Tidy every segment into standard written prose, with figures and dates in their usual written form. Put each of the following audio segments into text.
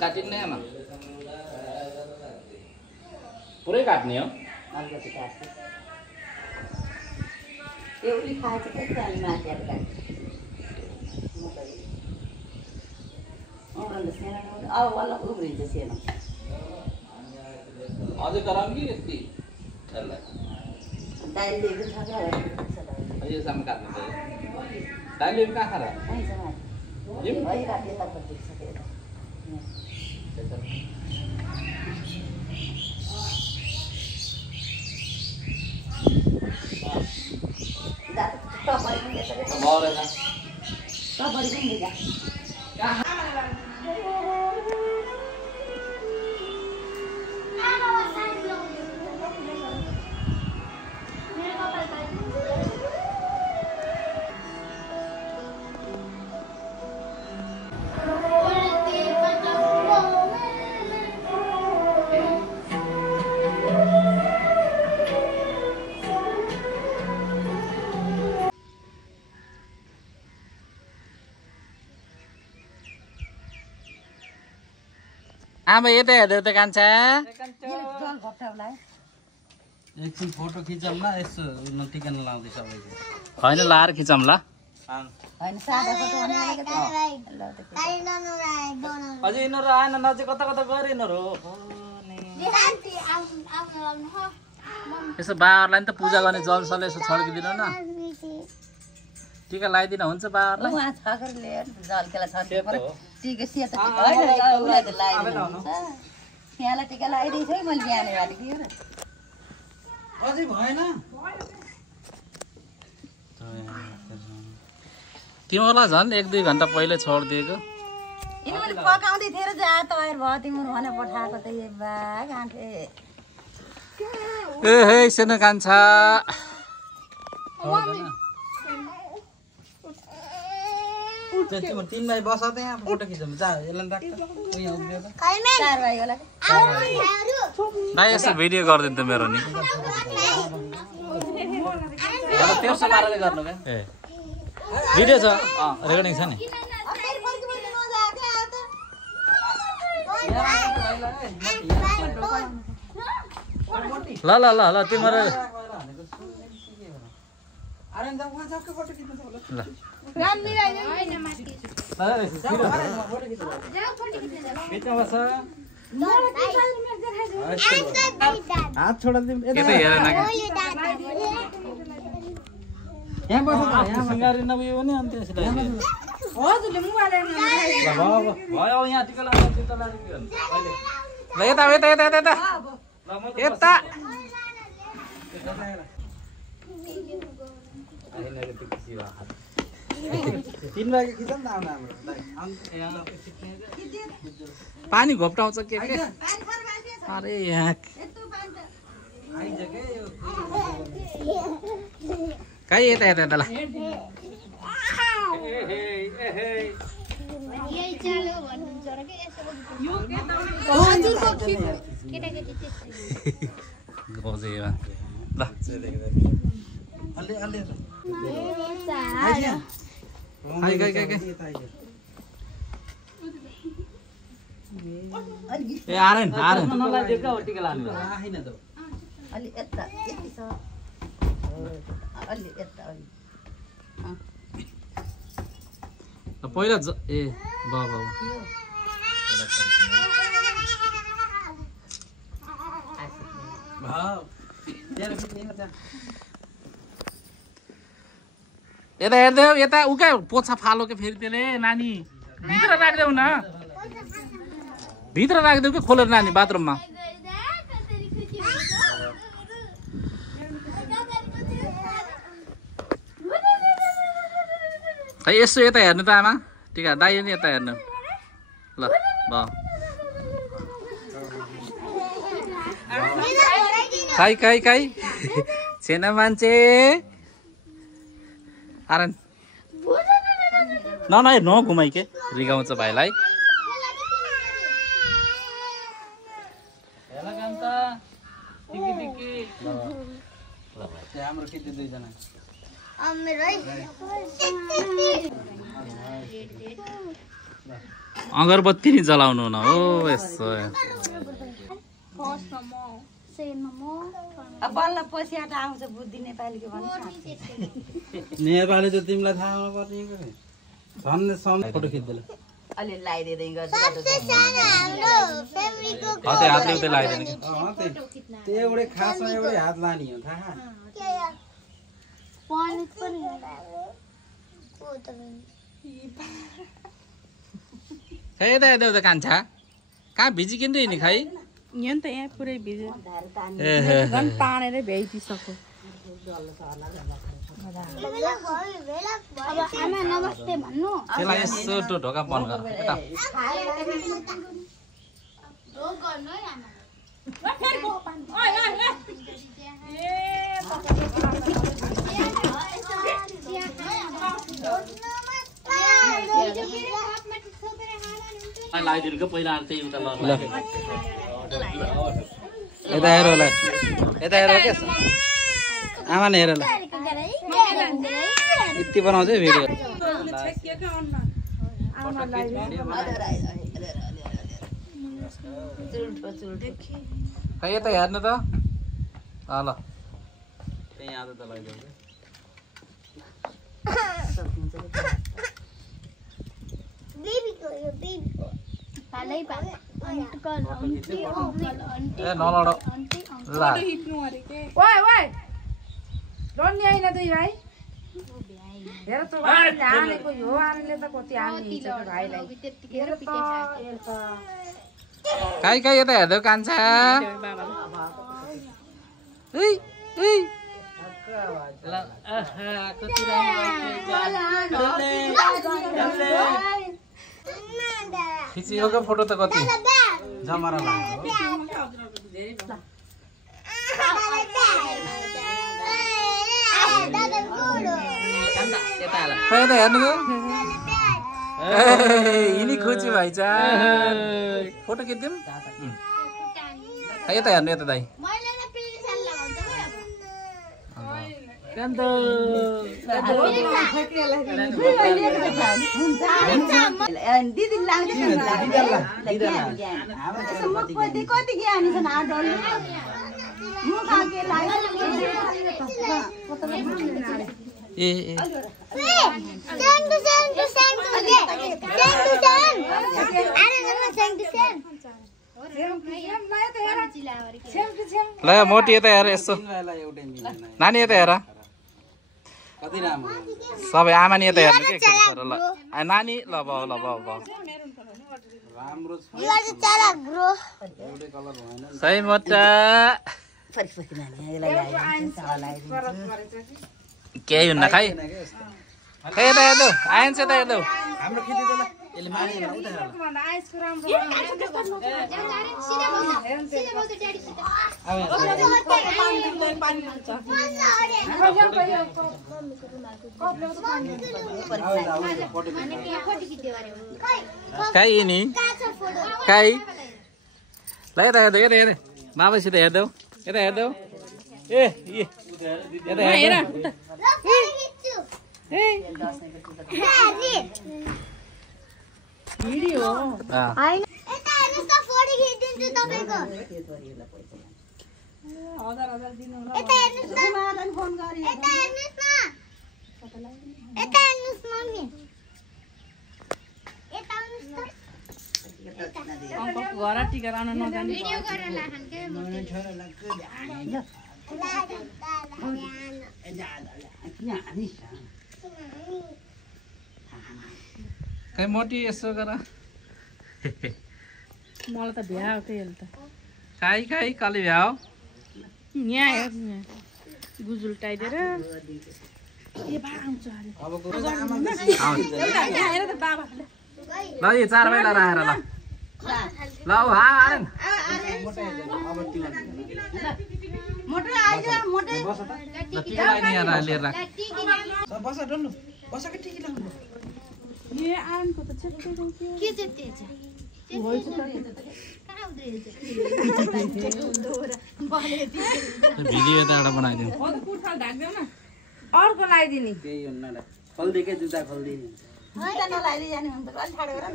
काटिने आमा पुरै काट्ने हो अलिकति काट्छु एउटै खाएको चाहिँ त्यहाँ माथि काट्छु अब वाला उब्रिन्छ सेनो अझै गरम कि यति दाइल दिएको छ क्या अझैसम्म काट्नु पर्यो दाइल कहाँ खाएर आमा यता हेर्दै त कान्छा एकछिन फोटो खिचौँ ल यसो टिका नलाउँदै सबैले होइन लाएर खिचौँ ल अझै यिनीहरू आएन नजिक कता कता गएर यिनीहरू यसो बाबाहरूलाई नि त पूजा गर्ने जलसल यसो छड्किदिनु न टिका लगाइदिन हुन्छ बाबाहरूलाई यहाँलाई टिका लगाइदिएको है मैले बिहान गाडेको अझै भएन तिमीहरूलाई झन् 1-2 घन्टा पहिले छोडिदिएको यिनीहरूले पकाउँदै थिए र जा तयार भयो तिम्रो भने पठाएको त ए बा गाँठे ए हे सेनो कान्छा तीन भाइ बस त यहाँ फोटो खिचौँ जा यसलाई राख्छ यहाँ उभियो त भाइ यसो भिडियो गरिदिनु त मेरो नि तेर्सो पाराले गर्नु क्या ए भिडियो छ रेकर्डिङ छ नि ल ल ल ल तिम्रो हात छोडा यहाँ बस सिँगारी नभए पनि अन्त हजुरले मोबाइल भयो यहाँ टिका लगाएर चित्त लाग्यो ल यता यता यता यता यता तीन भाइको खिच नि त आउनु हाम्रो पानी घोप्टाउँछ के अरे यहाँ कहीँ यता यता यता ल ए आरेन आरेन टिका लानु अलि यता यति छ अलि यता अलि पहिला ए ब यता हेर्दै हो यता उका पोछा फालो के फेरि त्यसले नानी भित्र राख्देऊ न भित्र राख्देऊ कि खोलेर नानी बाथरुममा खै यसो यता हेर्नु त आमा टिका दाइ नि यता हेर्नु ल भयो खाइ खाइ खाइ छेना मान्छे आरन न घुमाइ के रिगाउँछ भाइलाई हाम्रो खिच्दै दुईजना अगरबत्ती नि जलाउनु न हो यसो बल्ल पसियाट आउँछ बुद्धि नेपालीको भन्नु नेपाली त तिमीलाई थाहा हुनु पर्ने झन् सम फोटो खिच्दै ल अलि लगाइदिँदै गर्छु हातै हातले उतै लगाइदिनु कि त्यो एउटै खासमा एउटै हात लाने हो थाहा खै यता यता कान्छा कहाँ भिजिकिन नि खै यहाँ त यहाँ पुरै भिज्यो ए झन् तानेरै भ्याइदिइसक्यो नमस्ते भन्नु त्यसलाई यसो ढोका बन्द गर यता लगाइदिनुको पहिला त्यही उता ल यता हेर ल यता हेर के आमा नि हेर ल यति बनाउँछ है भिडियो खै यता हेर्नु त ल त्यही आदत त लगाइदेऊ ए नलड ल हेर त हानेको हो आनेले त कति हान्ने भाइलाई हेर त काई काई यता हेर्दै कान्छा उइ उइ ल कति राम्रो खिचिएको फोटो त कति जमरा लाग्यो खै यता हेर्नु यिनी खुची भाइ फोटो खिच्दिउँ खै यता हेर्नु यता दाइ दिदी कति ज्ञानी छन् ए ए ल मोटी यता हेर यसो नानी यता हेर कति राम्रो सबै आमा नि यता हेर्नु के खेल्छ ल नानी ल अब ल अब राम्रो छ एउटै कलर भएन सही मोटा केही हुन्न खै खै यता हेर्नु आइन्छ यता हेर्नु हाम्रो खिच्दै ल यसले मानेन उता हेर काई नि काई ल यता हेर्नु यता हेर्नु बाबासित हेर्देऊ यता हेर्देऊ ए यता हेर घर टिका राख्न नजाने खै मोटी यसो गर मलाई त भ्यायो के त खाइ खाइ कले भ्याओ यहाँ हेर गुजुल टाइटेर ए बा आउँछ अरे हेर त बाबा ल यो 4 महिना राखेर ल ल हान मोटर आइज मोटर ल टिका लगाइदिएर लिएर राख बस डल्नु बस के टिकी लाउनु ए आनको त छेट्टै गयो के चाहिँ त्यो भिडियो यताबाट बनाइदिउँ अर्को लगाइदिने केही हुन्न खोल्दिकै जुत्ता खोल्दिने जुत्ता नलाइदिए जाने हुन्छ अलि ठाडो गर न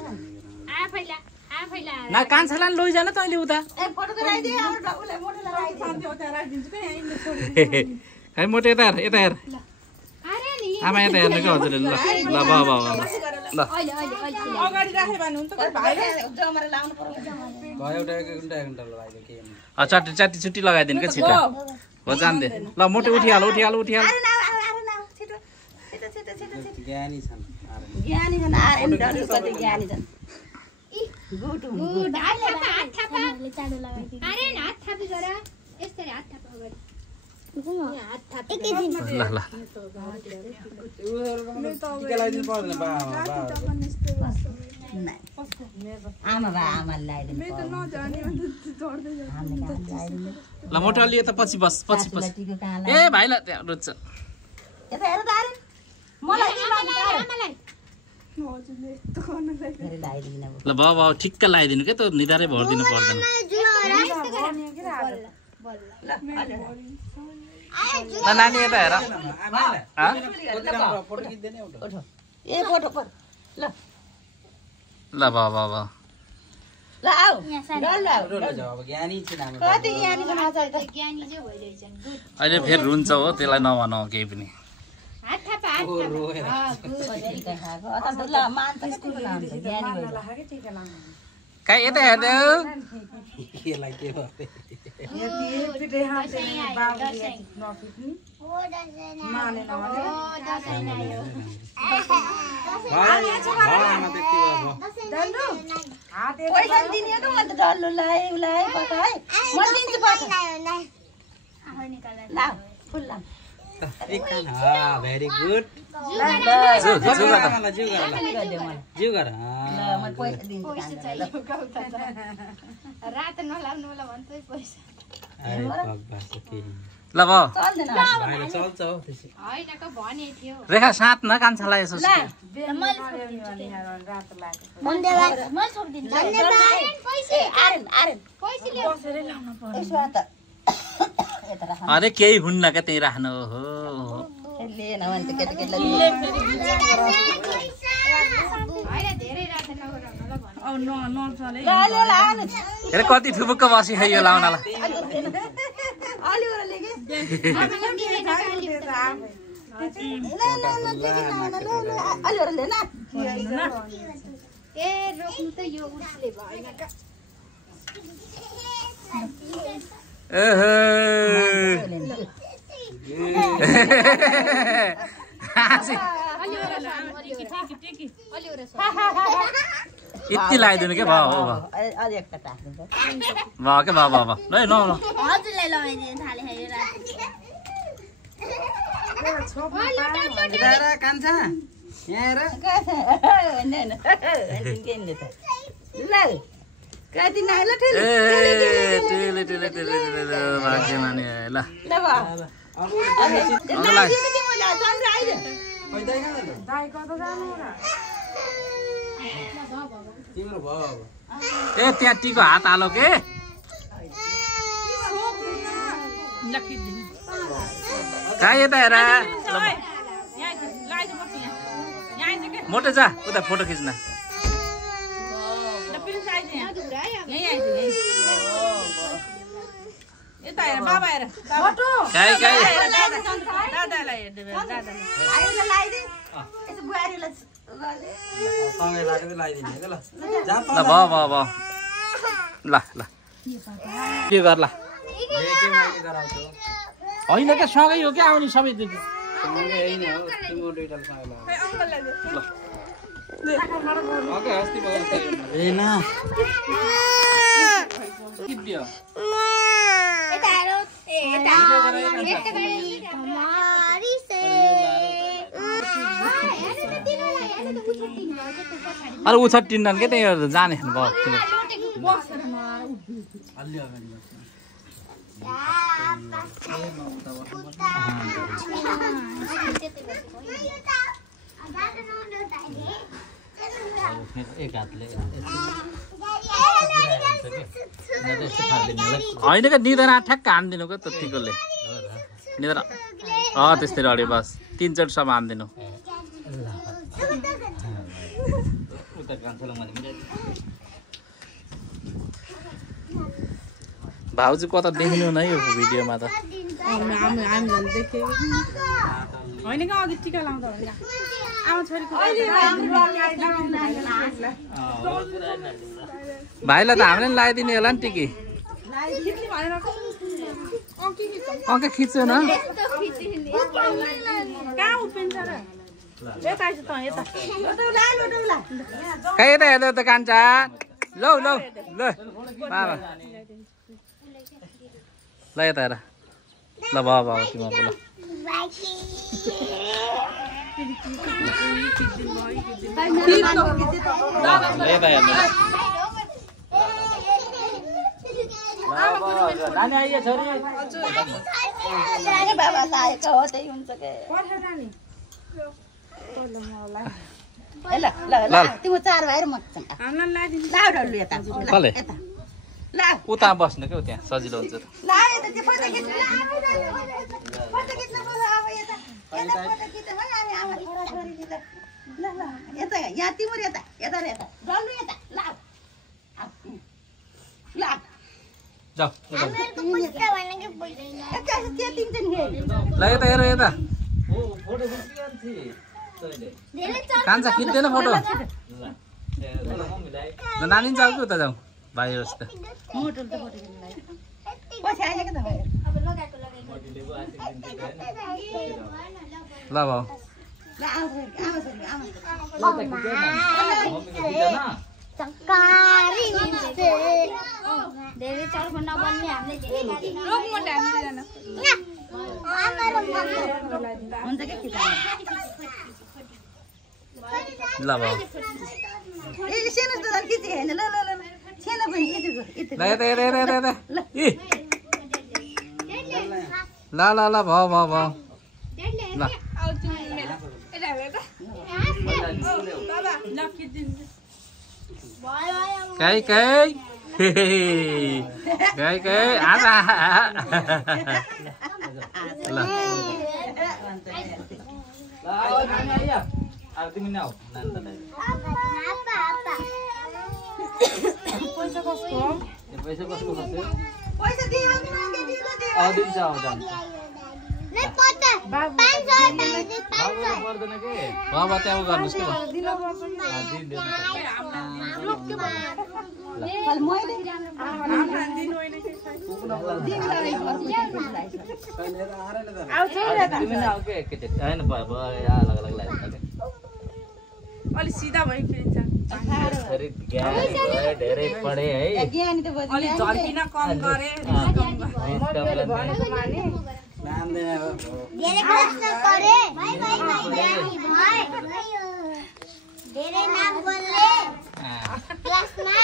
ना कान्छालाई नि लैजान तैँले उता ए फोटो त राखिदिए हाम्रो बाबुलाई मोटोलाई राखिदिन्छु है मोटो यता हेर यता हेर आमा यता हेर्नु क्या हजुरले ल ल ल अगाडि राखे भने हुन्छ जमरा लाउनु पर्यो भयो एउटा घन्टा लगाइदियो केही हुन्न चट्टी चट्टी छुट्टी लगाइदिनु क्या छिटो हो जान्दे ल मोटो उठिहाल उठिहाल उठिहाल अरे न छिटो छिटो छिटो छिटो छिटो ज्ञानी छन् ज्ञानी छन् आरे डरले कति ज्ञानी छन् गुड गुड हात थापा अरे हात थापी गर यसरी हात थापा अगाडि हात थापी ल ल टिका लगाइदिनु पर्दैन बा आमा बा आमाले लगाइदिनु ल मोटो अलि यता पछि बस पछि पछि टिको कहाँ ए भाइलाई त्यहाँ रोज्छ यता हेर त आरे मलाई के आमालाई फेरि लगाइदिनु ल बाबा ठिक्क लगाइदिनु क्या त निधारै भरिदिनु पर्दैन ल नानी यता हेर फोटो खिच्दैन एउटा ए फोटो पर ल ल बाबा ल आऊ ल अब ज्ञानी छन् हाम्रो कति ज्ञानी छन् आज त ज्ञानी चाहिँ भइरहेछन् गुड अहिले फेरि रुन्छ हो त्यसलाई नभनौ केही पनि हात थापा हात रोएर खाएको अत ल मान्छ कति लान्छ ज्ञानी भइसक्यो कहाँ यता हेर्दै केलाई के भयो आमा त्यति भयो पैसा दिने त म त डल्लुलाई उलाई पकाइ म दिन्छु पैसा ल फुल ल भेरी गुड जिउ गर ल म पैसा दिन्छु रात नलाउनु होला भन्छ पैसा ल भयो चल्दैन चल्छ हौ त्यसै होइन क भने थियो रेखा साथ न कान्छालाई यसो मैले छोड्दिन्छु पैसा आरेन आरेन पैसा ल्याऊ यसो त यता राख अरे केही हुन्न क्या त्यही राख्नु हो लिएन भने त केटाकेटीलाई होइन धेरै रात नगराउनु ल भन्नु ल ल आउनु हेर कति ठुबुक्क बसी है यो लाउनलाई अलि ओरले के अलि ओरले न ए रोक्नु त यो उसले भएन क यति लगाइदिनु क्या भयो हो अलि एकटा राख्दिन्छ भयो क्या भयो भयो ल न हजुरलाई लगाइदिनु थाले यो रात कान्छा यहाँ हेर ल कति नाग्ला ठुलो ए टेले टेले टेले टेले भाग्य नानी ल ल तिम्रो भयो ए त्यहाँ टीको हात हालो के कहाँ यता हेर मोटो जा उता फोटो खिच्न सँगै लागेर लगाइदिने क्या ल ल भयो भयो भयो ल ल के गर्ला होइन क्या सँगै हो क्या आउने सबै सँगै होइन हो तिम्रो दुईटा सँगै टिप्यो अरे उछट टिन्डन के त्यही जाने भयो अलि अगाडि एक हातले होइन क्या निधन ठ्याक्क हानिदिनु क्या त टिकोले निधन त्यस्तै अड्यो बस 3 चोटसम्म हान्दिनु भाउजू कता देखिनु न यो भिडियोमा त भाइलाई त हामीले नि लगाइदिने होला नि टिकी अङ्क खिच्यो न कहाँ यता हेर्दै त कान्छा लौ लौ ल बाबा ल यता हेर ल बाबा तिमीहरूको ल यता हेर्नु नानी आइए छोरी बाबा लागेको हो त्यही हुन्छ के ल ल ल तिम्रो 4 भाइ र म कसले उता बस्नु क्या त्यहाँ सजिलो हुन्छ ल यता हेर यता कान्छा खिच्दैन फोटो नानी जाऊ कि उता जाऊ भाइ जस्तो ल भाउ धेरै चर्को नबन्ने हामीले धेरै ल भाउ ल भाउ भाउ भाउ ल Cái á तिमी नाउ पैसा कसको खस्यो पैसा दियो दिन्छ नहीं पता 500 पर्दैन के बाबा त्यहाँ गर्नुस् के अलि सिधा भयो फेरि धेरै पढे है अलि झर्किन कम गरे धेरै प्रश्न करे भाइ धेरै नाम बोल्ले क्लासमा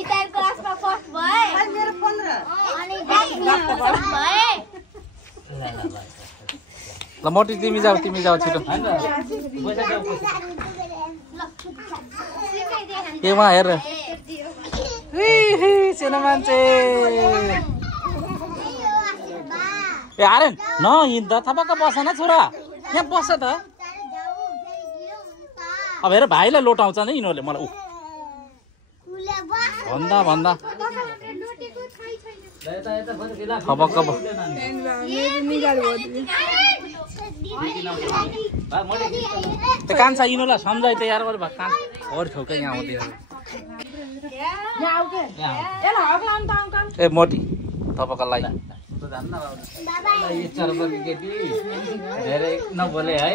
इतार क्लासमा फर्स्ट भए मेरो 15 अनि क्लासमा फर्स्ट भए ल मोटी तिमी जाऊ छिटो के मा हेर सेना मान्छे ए आर्यन न हिँड्दा थपक्क बस न छोरा यहाँ बस त अब हेर भाइलाई लोटाउँछ नि यिनीहरूले मलाई भन्दा थपक्क त्यो कान्छा यिनीहरूलाई सम्झाइ त यार कान और ठोकै यहाँ आउँदैन ए मोटी थपक्कलाई केटी धेरै नबोले है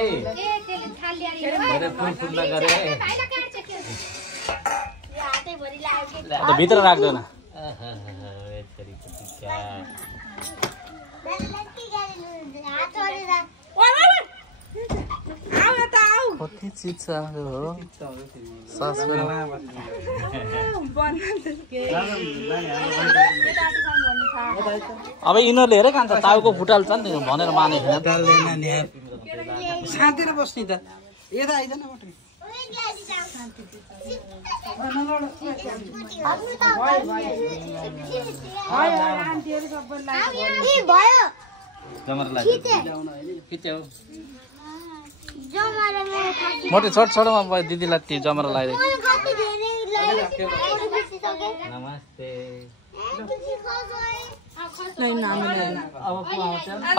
धेरै फुल नगरे भित्र राख्दैन कति चिज छ अब यिनीहरूले हेरे कान्छ टाउको फुटाल्छ नि भनेर मानेको शान्ति बस्ने त यता आइदैन जमरा लगाइदियो खिच्यो मोटे छोट छोटोमा दिदीलाई त्यो जमरा लगाइदियो नमस्ते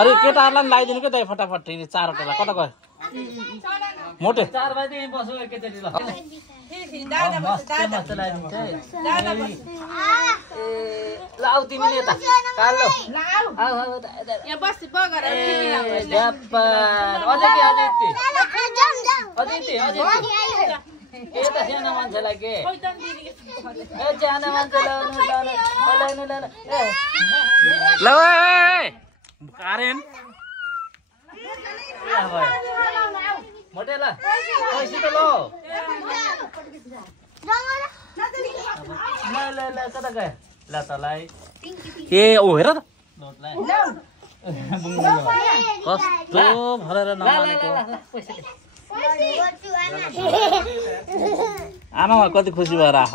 अरे केटाहरूलाई पनि लगाइदिनु क्या त फटाफट चारवटालाई कता गयो मोटे 4 बजे बस्यो एकैचोटि ल लाउ तिमीले यता कालो यहाँ बस्ती बगर ए त सानो मान्छेलाई के ए सानो मान्छे ल कारेन मोटे ल पैसा त ल कता गयो ल तलाई ए ओ हेर त कस्तो भरेर नमानेको आमामा कति खुसी भएर आख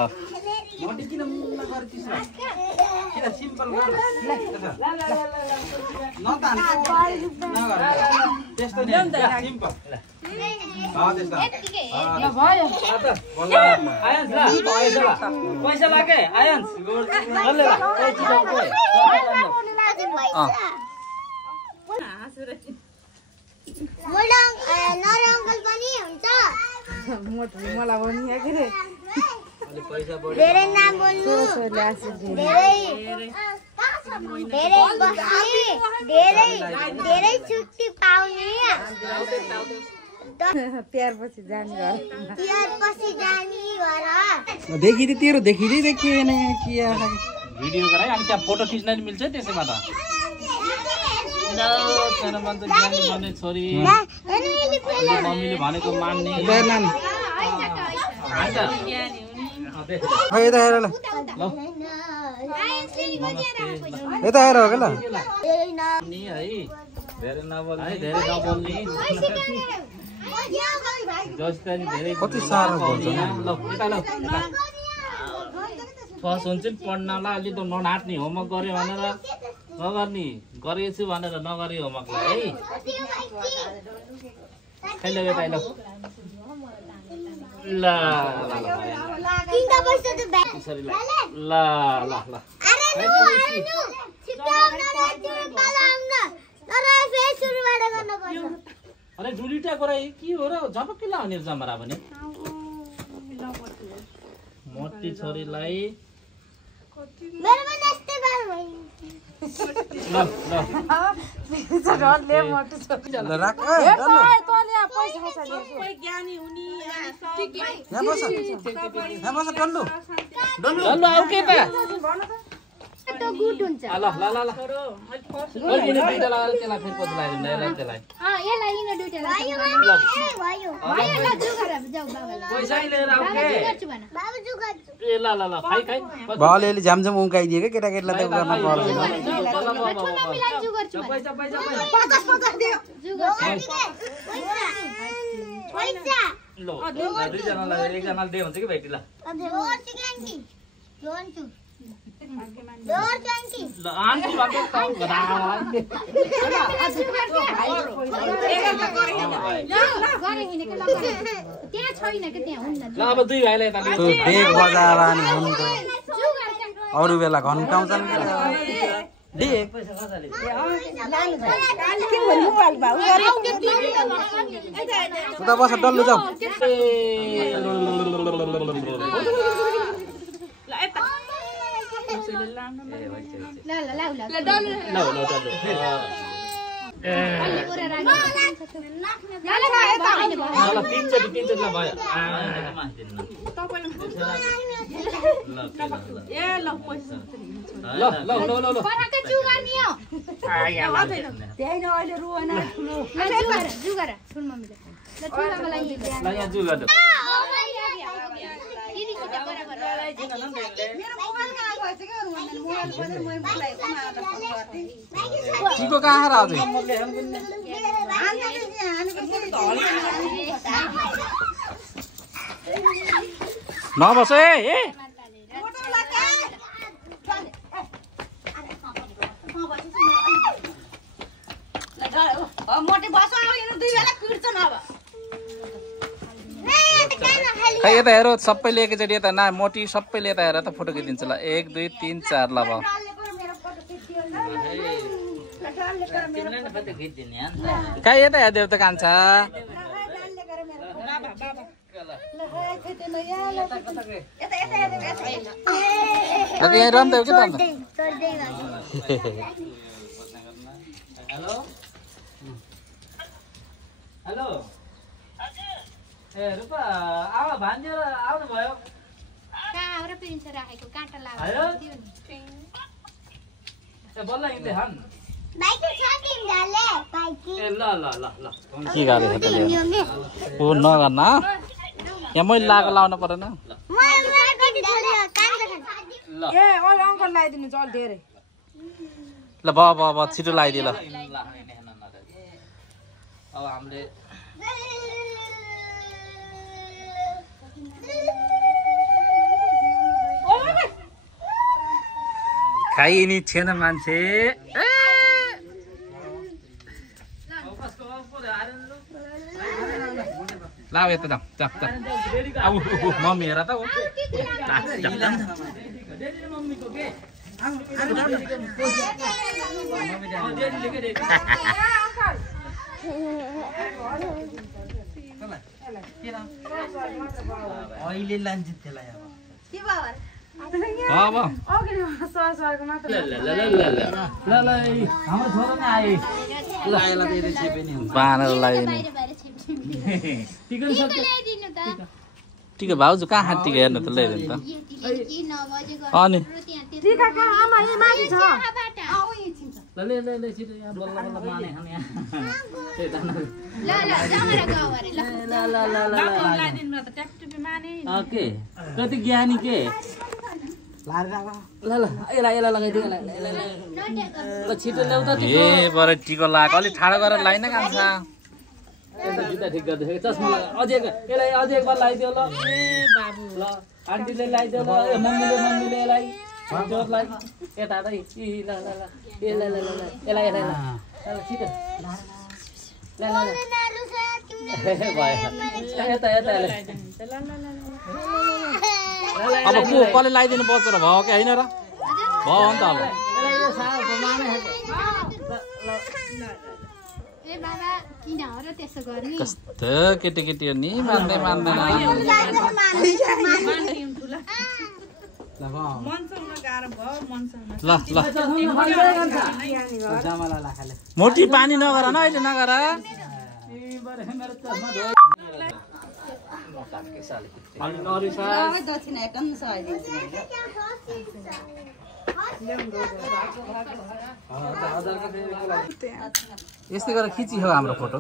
पैसा लागे आयन्स मलाई भनिया के रे धेरै नाम बोल्नु धेरै बस्ने धेरै छुट्टी पाउने प्यार पछि जाने घर देखिँदै तेरो देखिँदै देखिएन किया भिडियो गराइ अनि त्यहाँ फोटो खिच्न नि मिल्छ त्यसैमा त सानो मान्छे ज्ञानी बन्ने छोरी मम्मीले भनेको मान्ने यता हेर ल यता हेर हो ल नि है धेरै नबोल्ने धेरै नबोल्ने जस्तै नि धेरै कति साह्रो बोल्छ ल यता ल फर्स्ट हुन्छ नि पढ्नलाई अलि त ननाट्ने होमवर्क गऱ्यो भनेर नगर्ने गरेछु भनेर नगरे होमवर्कलाई है खै ल यता ल ल अरे दुईटा कुरा के हो र झपक्कै लाउने जमरा भने मोटी छोरीलाई अलिअलि झ्यामझ्याम उम्काइदियो क्या केटाकेटीलाई त गर्न पर्दैन एकजनाले दे हुन्छ कि भाइटीलाई अब दुई भाइलाई बेग बजाएर नि हुन्छ अरू बेला घन्काउँछन् उता बस डल्लो जाऊ तीनचोटि भयो चिको कहाँ आउँछ नबस ए मोटे बस अब यिनीहरू दुई बेला पिट्छन् अब खै यता हेर सबैले एकैचोटि यता ना मोटी सबैले यता हेर त फोटो खिचिदिन्छ ल 1 2 3 4 ल अब खै यता हेर्देऊ त कान्छा यहाँ रम्देऊ कि त हेलो हेलो ए रुपा आमा भान्जेर आउनु भयो कहाँ हो र पिन्छ राखेको काँटा हेलो? लाग्यो नि ए बल्ल हिँड्दै हन ए ल ल ल ल के गाह्रो छ त ओ नगर्न यहाँ मैले लाएको लाउनु परेन ल ए ओइ अङ्कल लगाइदिनु चल धेरै ल ब छिटो लगाइदिए ल अब हामीले खाइनी थिएन मान्छे ल यता जाऊ अब मम्मी हेर त अहिले लान्छ त्यसलाई अब सरको मात्र हाम्रो छोरो नै आए ल आएला त यतै छेपे नि बानरलाई बाहिर छेप्छु टिकन सक्छ ल्याइदिनु त टिका भाउजू कहाँ टिका हेर्नु त ल्याइदिनु त यतिले के नबजेको अनि टिका कहाँ आमा यही माथि छ ल ले ले ले छिटो यहाँ बल्ल बल्ल माने खाने यहाँ त्यही त ल जामरा गाउँ अरे ल ल ल ल ल लगाइदिनु त ट्याक्टुपी माने ओके कति ज्ञानी के ल ल यसलाई लगाइदियो ल छिटो ल्याउ त ए बरु टिको लाएको अलिक ठाडो गरेर लाइन कान्छा यता जुत्ता ठिक गर्दै चस्मा लगा अझै यसलाई अझै एक बार लगाइदियो ल ए बाबु ल आन्टीले लगाइदियो ल मम्मीले यसलाई जोरलाई यता त इ ल ल ल ए ल ल ल यसलाई ल छिटो ल ल भयो यता यता अब को कसले लगाइदिनु पर्छ र भयो कि होइन र भयो नि त अब ए बाबा किन हो र त्यसो गर्ने कस्तो केटी हो नि मान्दै मान्दैन ल ल मोटी पानी नगर न अहिले नगर दक्षिणा एकदम सहज यस्तै गरेर खिची हो हाम्रो फोटो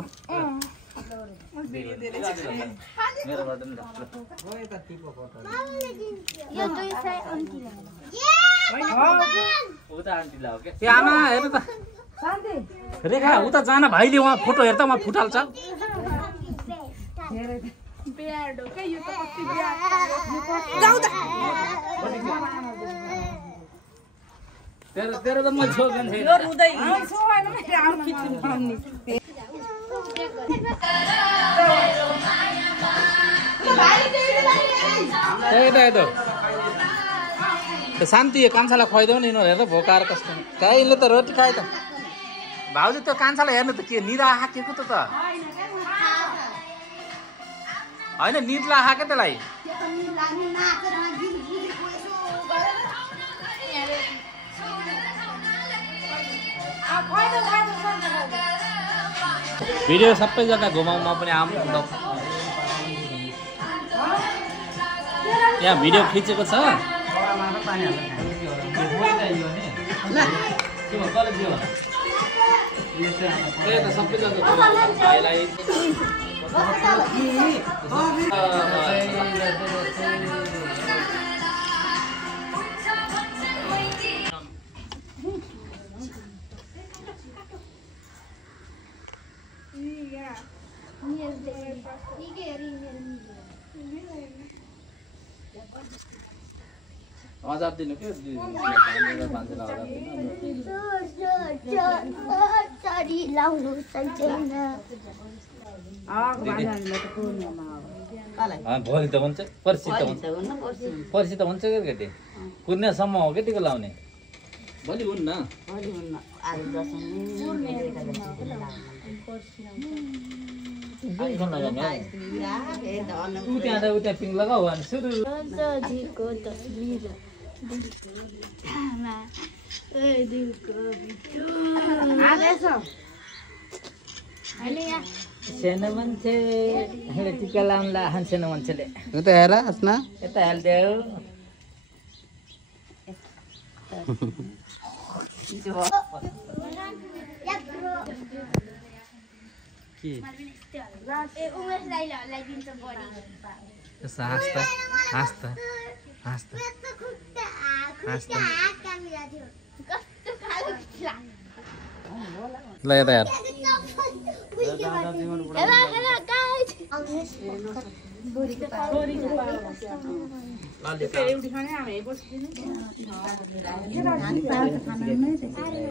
ए आमा हेर्नु त रेखा उता जान भाइले उहाँ फोटो हेर्दा उहाँ फुटाल्छ तेरो त म छोड्दैन थिएँ शान्ति कान्छालाई खुवाइदेऊ नि यिनीहरू हेर्दा भोकाएर कस्तो कहीँले त रोटी खाए त भाउजू त्यो कान्छालाई हेर्नु त के निरा आँखेको त होइन निद्ला आँखे त्यसलाई भिडियो सबै जग्गा घुमाउँ म पनि आउँ यहाँ भिडियो खिचेको छ सबै जग्गा भाइलाई हजार दिनु के बढी लाउनु सक्दैन भोलि त हुन्छ पर्सि त हुन्छ पर्सि त हुन्छ केटी कुर्नेसम्म हो केटीको लाउने भोलि हुन्न त्यहाँ उता पिङ लगाऊ अनि सुरु सानो मान्छे टिका लाउँला सानो मान्छेले यता हेर हाँस्ना यता हालिदेऊ उमेश दाइलाई दिन्छ बढी हाँस्दा हाँस्दा हाँस्दा हाँस्दा ल यता हेर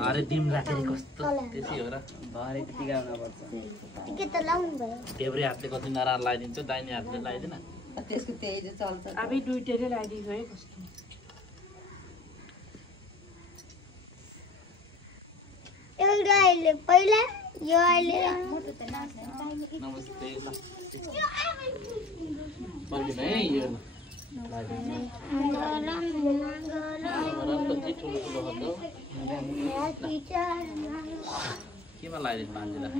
अरे डिम राखेर कस्तो त्यसै हो र भरे टिका हुनुपर्छ देब्रे हातले कति नराम्रो लगाइदिन्छ दाहिने हातले लगाइदिन त्यसको त्यही चल्छ अब दुईटैले लगाइदिएको है कस्तो एउटा अहिले पहिला यो अहिले नमस्ते ल फर्किन है यो केमा लगाइदिनु मान्छेलाई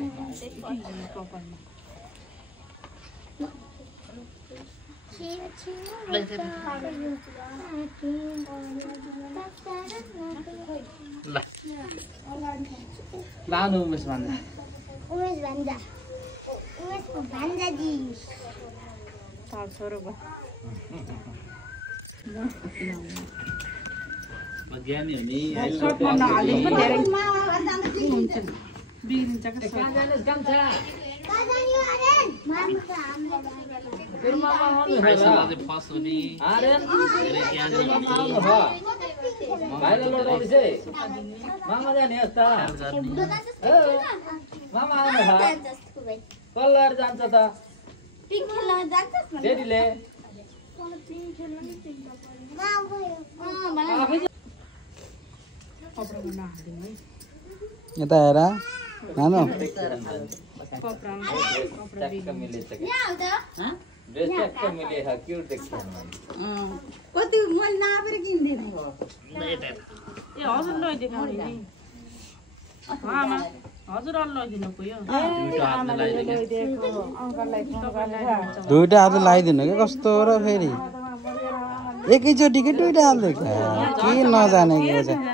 ल लानु उमेश भन्दा उमेश भन्दा उमेशको भान्जाजी छोरो ज्ञानी हो नि बिग्रिन्छ फस हो नि भाइलाई लौटाउँदैछ मामा जाने यस्ता मामा आउनु भयो कल्लाएर जान्छ त जेठीले यता हेर नानो ट्याक्क मिलेछ ड्रेस ट्याक्क मिलेछ क्युट देख्छ कति मैले नापेर किनिदिनु हो ए हजुर लैदिनु नि आमा हजुर लैदिनु पुग्यो दुईटा हात लगाइदिनु क्या कस्तो र फेरि एकैचोटि कि दुईटा हाल्दै के नजानेको चाहिँ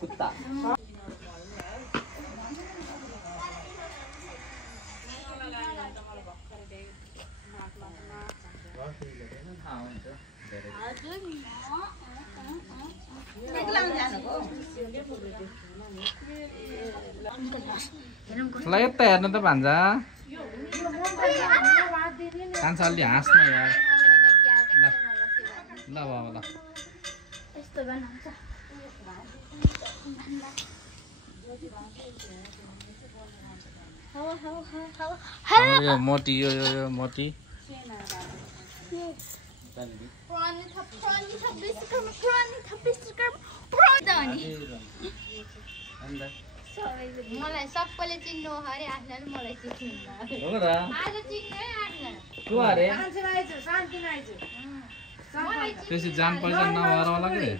कुत्ता ल यता हेर्नु त भान्जा कान्छ अलि हाँस्न यार ल बाबा ल यो मोटी यो मोटी मलाई सबैले चिन्नु अरे आफ्नै मलाई चिन्नु हो र आज चिन्नु है को अरे त्यसै जान पहिचान नभएर होला के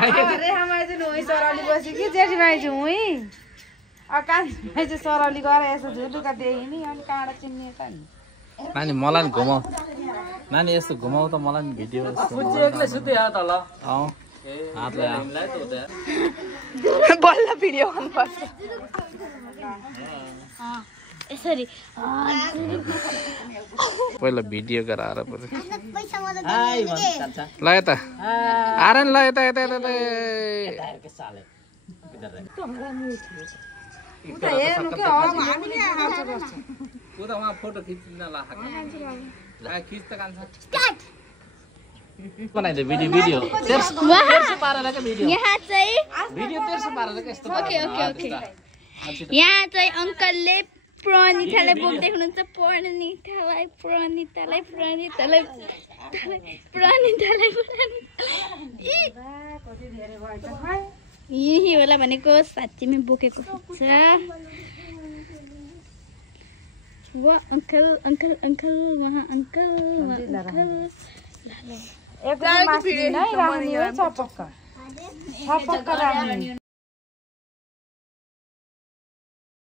अरे हमारे जो नोई सरौली बसी कि जेठी भाइ जो हुई अ कान भाइ जो सरौली गरे यसो झुटुका देही नि अनि काँडा चिन्ने त नि नानी मलाई नि घुमाउ नानी यस्तो घुमाउ त मलाई नि भिडियो पुच्ची एक्लै सुते हा त ल अँ हातले हामीलाई त हुँदैन बल्ल भिडियो गर्नुपर्छ यसरी पहिला भिडियो गराएर पर्छ पैसा मलाई हाय भन्छ ल यता आएर नि ल यता यता यता के साले किधर रे हेर्नु के हो हामीले आउँछ गर्छ उ त वहाँ फोटो खिच्न ला खिच् त कान्छ स्टार्ट बनाइदियो भिडियो तेर्सो पारेर के भिडियो यहाँ चाहिँ भिडियो तेर्सो पारेर के यस्तो ओके यहाँ चाहिँ अङ्कलले प्रणितालाई बोक्दै हुनुहुन्छ प्रणितालाई यही होला भनेको साँच्चीमै बोकेको छ वाह अंकल वहाँ अंकल एकदम माथि नै राख्ने हो चपक्क राख्ने